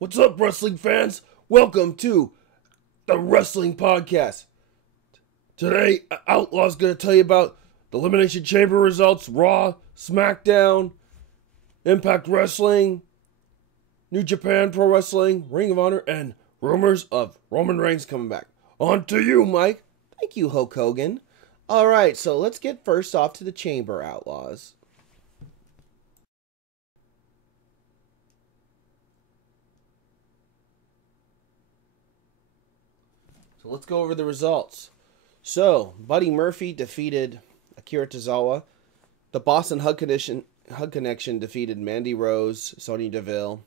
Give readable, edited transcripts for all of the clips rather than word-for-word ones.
What's up, wrestling fans? Welcome to the Wrestling Podcast. Today, Outlaw's going to tell you about the Elimination Chamber results, Raw, SmackDown, Impact Wrestling, New Japan Pro Wrestling, Ring of Honor, and rumors of Roman Reigns coming back. On to you, Mike. Thank you, Hulk Hogan. All right, so let's get first off to the Chamber, Outlaws. So let's go over the results. So, Buddy Murphy defeated Akira Tozawa. The Boston Hug Connection defeated Mandy Rose, Sonya Deville,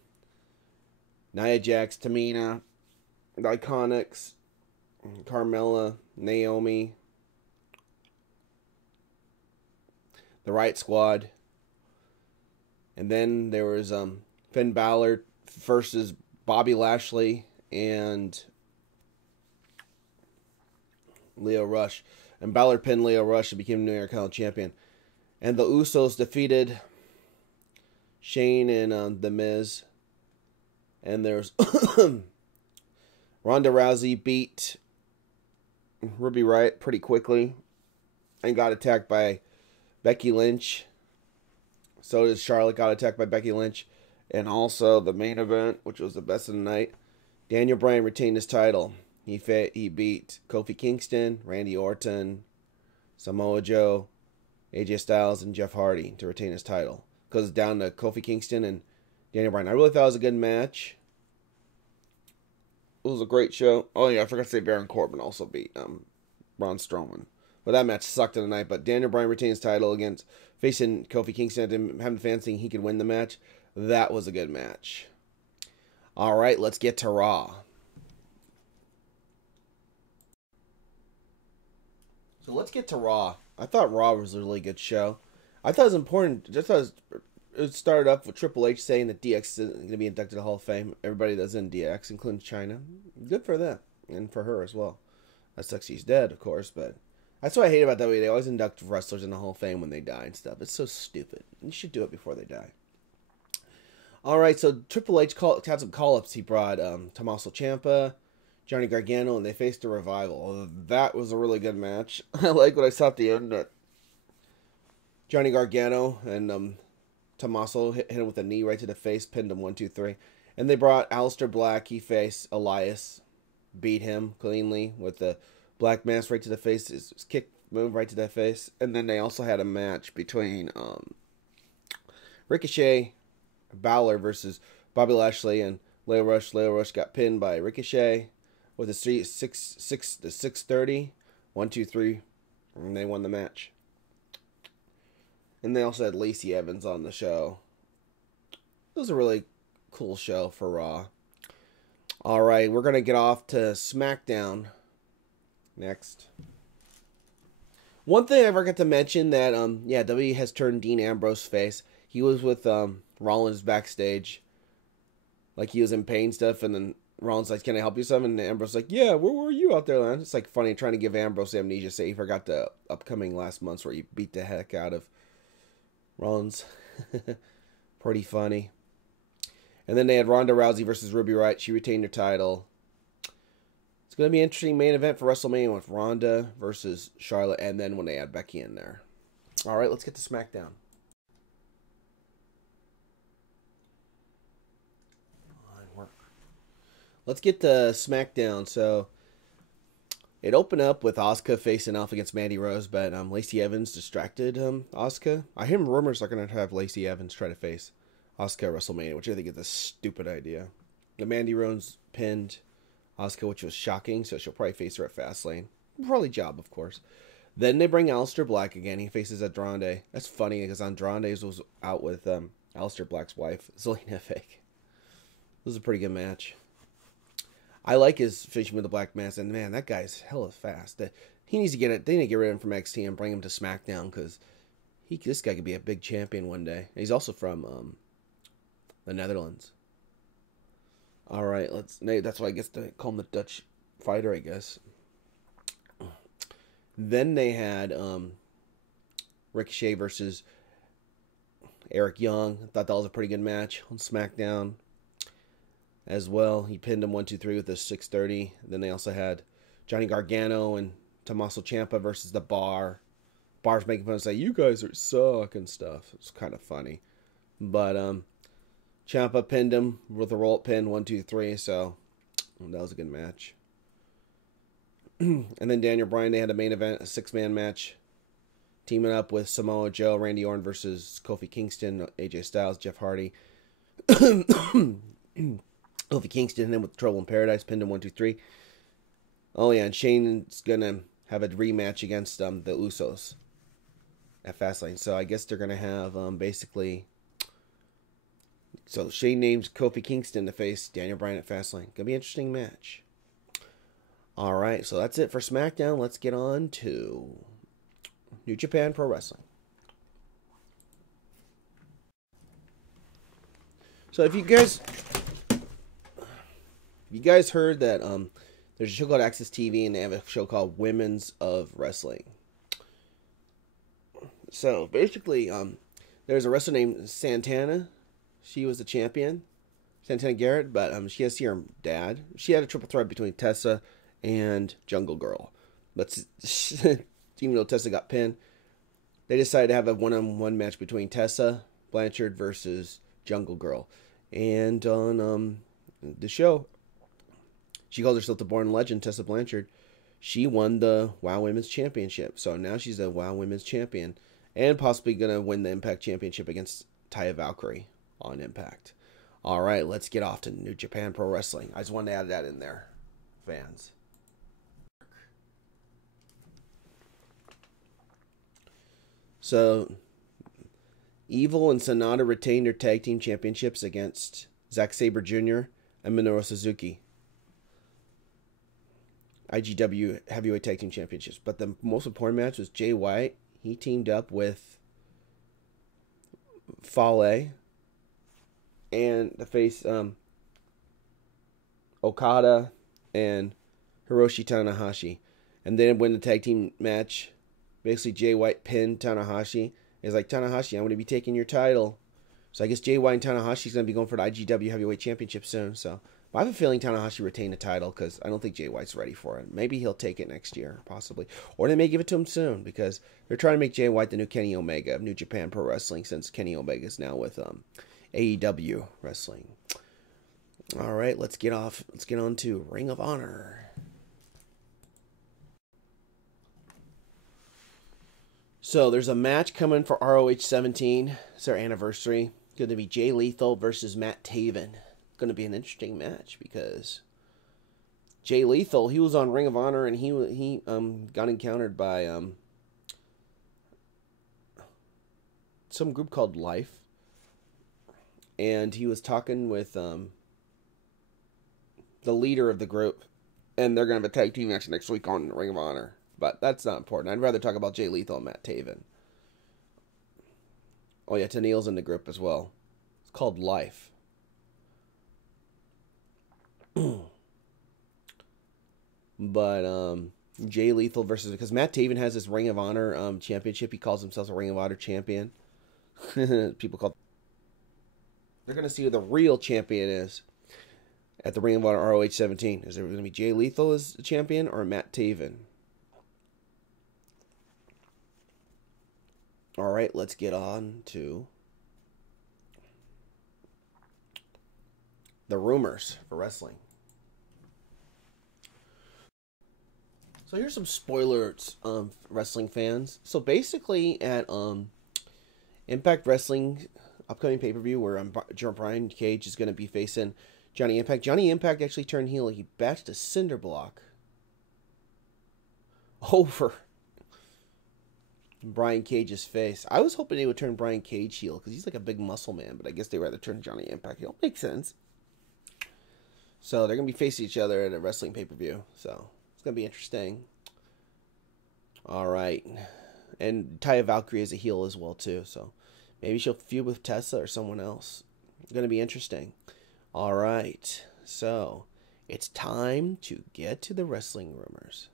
Nia Jax, Tamina, the Iconics, Carmella, Naomi, the Riot Squad. And then there was Finn Balor versus Bobby Lashley and Leo Rush. And Balor pinned Leo Rush and became New Intercontinental Champion. And the Usos defeated Shane and The Miz. And there's Ronda Rousey beat Ruby Riott pretty quickly and got attacked by Becky Lynch. So did Charlotte, got attacked by Becky Lynch. And also the main event, which was the best of the night, Daniel Bryan retained his title. He beat Kofi Kingston, Randy Orton, Samoa Joe, AJ Styles, and Jeff Hardy to retain his title. Goes down to Kofi Kingston and Daniel Bryan. I really thought it was a good match. It was a great show. Oh yeah, I forgot to say Baron Corbin also beat Braun Strowman. But that match sucked in the night. But Daniel Bryan retained his title against facing Kofi Kingston and having fans thinking he could win the match. That was a good match. All right, let's get to Raw. So let's get to Raw. I thought Raw was a really good show. I thought it was important. It started up with Triple H saying that DX is going to be inducted to the Hall of Fame. Everybody that's in DX, including China. Good for them. And for her as well. That sucks she's dead, of course, but that's what I hate about WWE. They always induct wrestlers in the Hall of Fame when they die and stuff. It's so stupid. You should do it before they die. Alright, so Triple H had some call-ups. He brought Tommaso Ciampa, Johnny Gargano, and they faced the Revival. That was a really good match. I like what I saw at the end. That Johnny Gargano and Tommaso hit him with a knee right to the face, pinned him 1, 2, 3. And they brought Aleister Black. He faced Elias, beat him cleanly with the black mask right to the face. His kick move right to the face. And then they also had a match between Ricochet, Balor versus Bobby Lashley and Leo Rush. Leo Rush got pinned by Ricochet with a 630, 1, 2, 3, and they won the match. And they also had Lacey Evans on the show. It was a really cool show for Raw. Alright, we're going to get off to SmackDown next. One thing I forgot to mention that, WWE has turned Dean Ambrose face. He was with Rollins backstage. Like, he was in pain stuff, and then Rollins like, "Can I help you some?" And Ambrose like, "Yeah, where were you out there, man?" It's like funny trying to give Ambrose amnesia. Say he forgot the upcoming last months where he beat the heck out of Rollins. Pretty funny. And then they had Ronda Rousey versus Ruby Riott. She retained her title. It's going to be an interesting main event for WrestleMania with Ronda versus Charlotte, and then when they add Becky in there. All right, let's get to SmackDown. Let's get to SmackDown. So, it opened up with Asuka facing off against Mandy Rose, but Lacey Evans distracted Asuka. I hear rumors are going to have Lacey Evans try to face Asuka at WrestleMania, which I think is a stupid idea. The Mandy Rose pinned Asuka, which was shocking, so she'll probably face her at Fastlane. Probably job, of course. Then they bring Aleister Black again. He faces Andrade. That's funny because Andrade was out with Aleister Black's wife, Zelina Vega. This was a pretty good match. I like his fishing with the black mask, and man, that guy's hella fast. He needs to get it. They need to get rid of him from NXT and bring him to SmackDown because this guy could be a big champion one day. And he's also from the Netherlands. All right, that's why I guess they call him the Dutch fighter, I guess. Then they had Ricochet versus Eric Young. I thought that was a pretty good match on SmackDown. as well. He pinned him 1-2-3 with a 630. Then they also had Johnny Gargano and Tommaso Ciampa versus the Bar. Bar's making fun and say, "You guys are suck" and stuff. It's kind of funny. But Ciampa pinned him with a roll-up pin, 1-2-3. So that was a good match. And then Daniel Bryan, they had a main event, a 6-man match, teaming up with Samoa Joe, Randy Orton versus Kofi Kingston, AJ Styles, Jeff Hardy. Kofi Kingston and then with Trouble in Paradise, pinned him 1-2-3. Oh yeah, and Shane's gonna have a rematch against the Usos at Fastlane. So I guess they're gonna have basically. So Shane names Kofi Kingston to face Daniel Bryan at Fastlane. Gonna be an interesting match. All right, so that's it for SmackDown. Let's get on to New Japan Pro Wrestling. So if you guys heard that there's a show called Access TV and they have a show called Women's of Wrestling. So basically, there's a wrestler named Santana. She was the champion, Santana Garrett, but she has her dad. She had a triple threat between Tessa and Jungle Girl. But even though Tessa got pinned, they decided to have a one-on-one match between Tessa Blanchard versus Jungle Girl. And on the show, she calls herself the Born Legend, Tessa Blanchard. She won the WoW Women's Championship. So now she's a WoW Women's Champion. And possibly going to win the Impact Championship against Taya Valkyrie on Impact. All right, let's get off to New Japan Pro Wrestling. I just wanted to add that in there, fans. So, Evil and Sonata retained their tag team championships against Zack Sabre Jr. and Minoru Suzuki. IGW Heavyweight Tag Team Championships. But the most important match was Jay White. He teamed up with Fale and the face Okada and Hiroshi Tanahashi. And then when the tag team match, basically Jay White pinned Tanahashi. He's like, "Tanahashi, I'm going to be taking your title." So I guess Jay White and Tanahashi is going to be going for the IGW Heavyweight Championship soon. So I have a feeling Tanahashi retained the title because I don't think Jay White's ready for it. Maybe he'll take it next year, possibly. Or they may give it to him soon because they're trying to make Jay White the new Kenny Omega of New Japan Pro Wrestling since Kenny Omega is now with AEW Wrestling. All right, let's get on to Ring of Honor. So there's a match coming for ROH 17. It's their anniversary. It's going to be Jay Lethal versus Matt Taven. Going to be an interesting match because Jay Lethal, he was on Ring of Honor and he got encountered by some group called Life, and he was talking with the leader of the group, and they're going to have a tag team match next week on Ring of Honor. But that's not important. I'd rather talk about Jay Lethal and Matt Taven. Oh yeah, Tennille's in the group as well. It's called Life. But Jay Lethal versus, because Matt Taven has this Ring of Honor championship. He calls himself a Ring of Honor champion. People call. They're gonna see who the real champion is at the Ring of Honor ROH 17. Is it gonna be Jay Lethal as the champion or Matt Taven? All right, let's get on to the rumors for wrestling. So here's some spoilers, wrestling fans. So basically, at Impact Wrestling upcoming pay-per-view, where Brian Cage is going to be facing Johnny Impact. Johnny Impact actually turned heel. He batched a cinder block over Brian Cage's face. I was hoping they would turn Brian Cage heel because he's like a big muscle man, but I guess they'd rather turn Johnny Impact heel. Makes sense. So they're going to be facing each other at a wrestling pay-per-view. So it's going to be interesting. All right. And Taya Valkyrie is a heel as well, too. So maybe she'll feud with Tessa or someone else. It's going to be interesting. All right. So it's time to get to the wrestling rumors.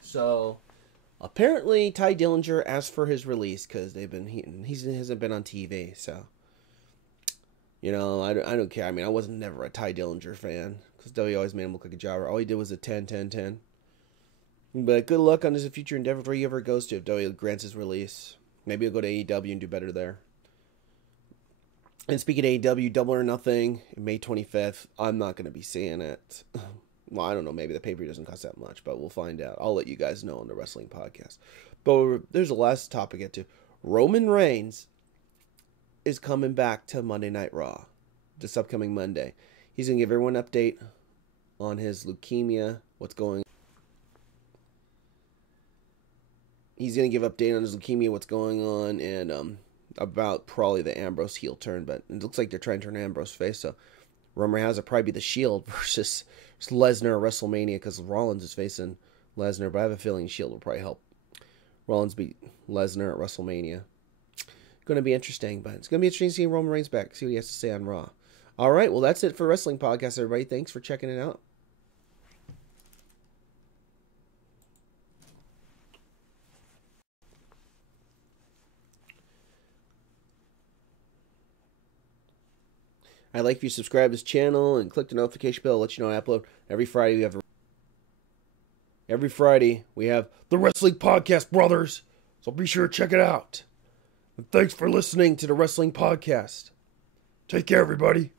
So, apparently, Ty Dillinger asked for his release because he hasn't been on TV. So, You know, I don't care. I mean, I wasn't never a Ty Dillinger fan because WWE always made him look like a jobber. All he did was a 10-10-10. But good luck on his future endeavor where he ever goes to if WWE grants his release. Maybe he'll go to AEW and do better there. And speaking of AEW, Double or Nothing, May 25th. I'm not going to be seeing it. Well, I don't know. Maybe the pay-per-view doesn't cost that much, but we'll find out. I'll let you guys know on the wrestling podcast. But there's a last topic to get to. Roman Reigns is coming back to Monday Night Raw this upcoming Monday. He's going to give everyone an update on his leukemia, what's going on. He's going to give an update on his leukemia, what's going on, and about probably the Ambrose heel turn. But it looks like they're trying to turn Ambrose face, so rumor has it probably be the Shield versus Lesnar at WrestleMania because Rollins is facing Lesnar, but I have a feeling Shield will probably help Rollins beat Lesnar at WrestleMania. Going to be interesting, but it's going to be interesting seeing Roman Reigns back, see what he has to say on Raw. All right, well, that's it for Wrestling Podcast, everybody. Thanks for checking it out. I'd like if you subscribe to this channel and click the notification bell to let you know I upload. Every Friday we have The Wrestling Podcast, brothers. So be sure to check it out. And thanks for listening to the Wrestling Podcast. Take care, everybody.